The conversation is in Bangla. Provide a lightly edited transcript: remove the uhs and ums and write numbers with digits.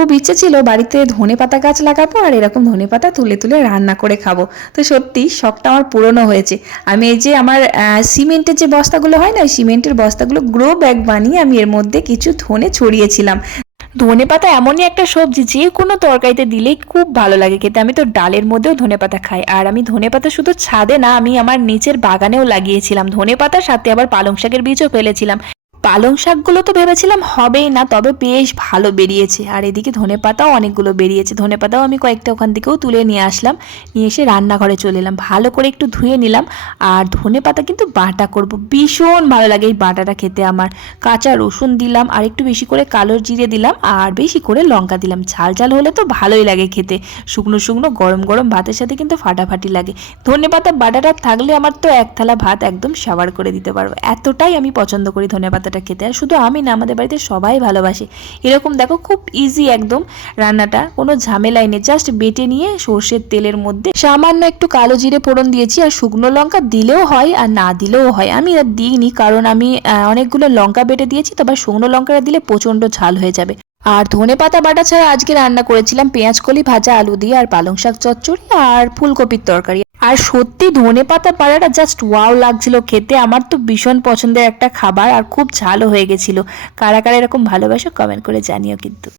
খুব ইচ্ছে ছিল বাড়িতে ধনেপাতা গাছ লাগাবো আর এরকম ধনেপাতা তুলে তুলে রান্না করে খাবো। তো সত্যি শখটা আমার পূরণও হয়েছে। আমি এই যে আমার সিমেন্টের যে বস্তাগুলো হয় না, ওই সিমেন্টের বস্তাগুলো গ্রো ব্যাগ বানিয়ে আমি এর মধ্যে কিছু ধনে ছড়িয়েছিলাম। ধনেপাতা এমনই একটা সবজি যে কোনো তরকারিতে দিলেই খুব ভালো লাগে খেতে। আমি তো ডালের মধ্যেও ধনেপাতা খাই। আর আমি ধনেপাতা শুধু ছাদে না, আমি আমার নিচের বাগানেও লাগিয়েছিলাম ধনেপাতার সাথে আবার পালং শাকের বীজও ফেলেছিলাম। পালং শাকগুলো তো ভেবেছিলাম হবেই না, তবে বেশ ভালো বেরিয়েছে। আর এদিকে ধনেপাতাও অনেকগুলো বেরিয়েছে। ধনেপাতাও আমি কয়েকটা ওখান থেকেও তুলে নিয়ে আসলাম, নিয়ে এসে রান্নাঘরে চলে এলাম, ভালো করে একটু ধুয়ে নিলাম। আর ধনেপাতা কিন্তু বাটা করব, ভীষণ ভালো লাগে এই বাটাটা খেতে আমার। কাঁচা রসুন দিলাম, আর একটু বেশি করে কালো জিরে দিলাম, আর বেশি করে লঙ্কা দিলাম। ঝাল ঝাল হলে তো ভালোই লাগে খেতে, শুকনো শুকনো গরম গরম ভাতের সাথে কিন্তু ফাটাফাটি লাগে। ধনেপাতা বাটাটা থাকলে আমার তো এক থালা ভাত একদম সাবার করে দিতে পারবো, এতটাই আমি পছন্দ করি ধনেপাতা খেতে। আর শুধু আমি না, আমাদের বাড়িতে সবাই ভালোবাসে। এরকম দেখো খুব ইজি একদম রান্নাটা, কোনো ঝামেলাই নেই। জাস্ট বেটে নিয়ে সর্ষের তেলের মধ্যে সামান্য একটু কালো জিরে ফোড়ন দিয়েছি, আর শুকনো লঙ্কা দিলেও হয় আর না দিলেও হয়। আমি আর দিইনি, কারণ আমি অনেকগুলো লঙ্কা বেটে দিয়েছি, তবে শুকনো লঙ্কাটা দিলে প্রচণ্ড ঝাল হয়ে যাবে। আর ধনেপাতা বাটা ছাড়া আজকে রান্না করেছিলাম পেঁয়াজ কলি ভাজা, আলু দিয়ে, আর পালং শাক চচ্চড়ি, আর ফুলকপির তরকারি। আর সত্যি ধনেপাতা বাটাটা জাস্ট ওয়াও লাগছিল খেতে। আমার তো ভীষণ পছন্দের একটা খাবার, আর খুব ঝালও হয়ে গেছিল। কারা কারা এরকম ভালোবাসো কমেন্ট করে জানিও কিন্তু।